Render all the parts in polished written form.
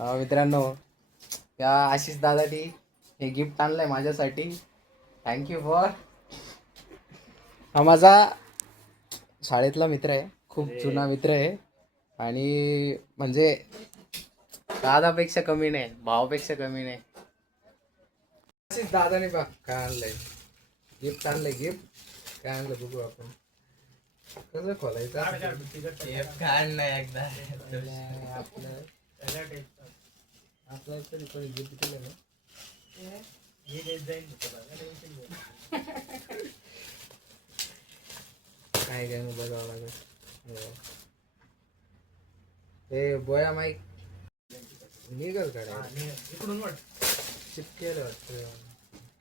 मित्रांनो, या आशिष दादानी हे गिफ्ट आणलंय माझ्यासाठी. Thank you for. हा माझा शाळेतला मित्र आहे, खूप जुना मित्र आहे. आणि म्हणजे दादापेक्षा कमी नाही, भावापेक्षा कमी नाही. आशिष दादाने बघ काय आणलंय, गिफ्ट आणलंय. गिफ्ट काय आणलं बघू आपण. कसं खोलायचं आपलं तरी कोणी गिफ्ट दिलं ना. काय काय मग बघावं लागेल. हे बोया माईक निघल काढा इकडून चिपकेलं वाटतं.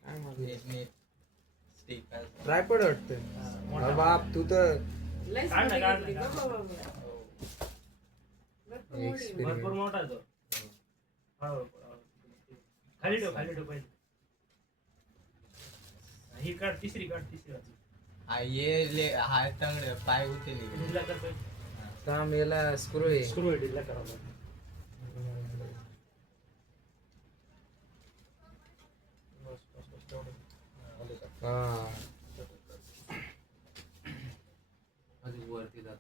काय माझं ट्रायपॉड वाटतं. बाप तू तर भरपूर मोठा तो. खाली ठेव पहिले. ही काढ, तिसरी हात चांगले पाय उचलले. ढिला करतोय. काम याला स्क्रू आहे. स्क्रू ढिला करावा. वरती जात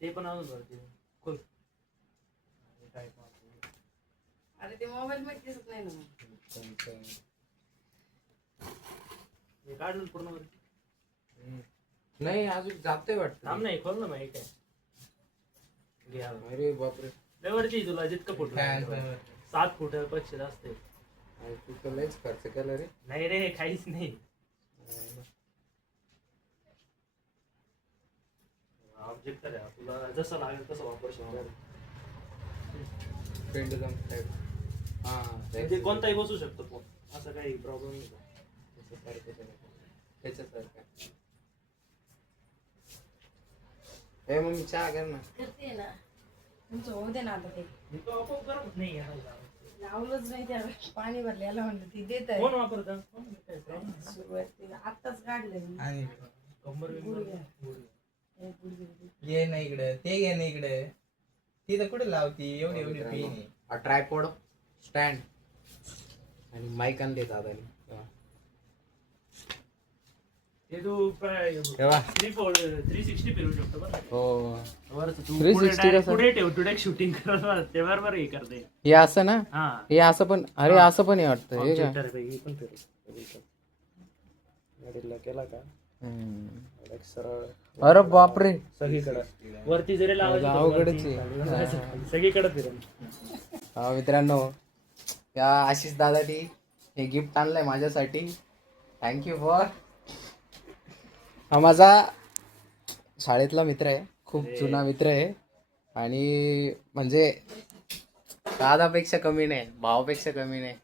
ते पण अजून वरती खोल. अरे ते मोबाईल मध्ये दिसत नाही ना. हे काढलं पूर्ण वरती. नाही अजून जातोय वाटतं. थांब नाही, खोल ना मग. काय घ्या. अरे बापरे, लय वरती तुला जितकं फुट 7 फुटापेक्षा जास्त आहे. तू तर लयच खर्च केला रे. नाही रे, काहीच नाही. ऑब्जेक्ट आहे, तुला जसं लागेल तसं वापर शकतो. Pendulum type. म्हणजे कोणताही बसू शकतो फोन, असं काही प्रॉब्लेम नाही. त्याच्यासारखं. हे मग चहा कर ना. करते ना, तुमचं होऊ दे ना. आता ते मी तो आपोआप करत नाही. लावलंच नाही, त्या पाणी भरलेलं म्हणलं ती देत कोण वापरतं? सुरुवातीला आत्ताच काढलं. आणि कंबर घे ना इकडे, ते घे ना इकडे. तिथं कुठे लावती एवढी एवढी पेन आहे. ट्रायपॉड, स्टँड आणि माईक आणले दादानी. ते तू 360 फिरू शकतो बरं. हो, वरचं तू 360 कसं? पुढे ठेव, तुडे शूटिंग करत ते बरोबर हे करते. हे असं ना. हा, हे असं पण. अरे असं पण हे वाटतं. हे का? ऑब्जेक्ट आहे हे पण फिरू. गाडीला केला का सरळ. अरे बापरे, सगळीकडे वरती जरी लावायचं तर अवघडच वरती, आहे. सगळीकडे फिरून. मित्रांनो, या आशिष दादानी हे गिफ्ट आणलंय माझ्यासाठी. Thank you for. हा माझा शाळेतला मित्र आहे, खूप जुना मित्र आहे. आणि म्हणजे दादापेक्षा कमी नाही, भावापेक्षा कमी नाही.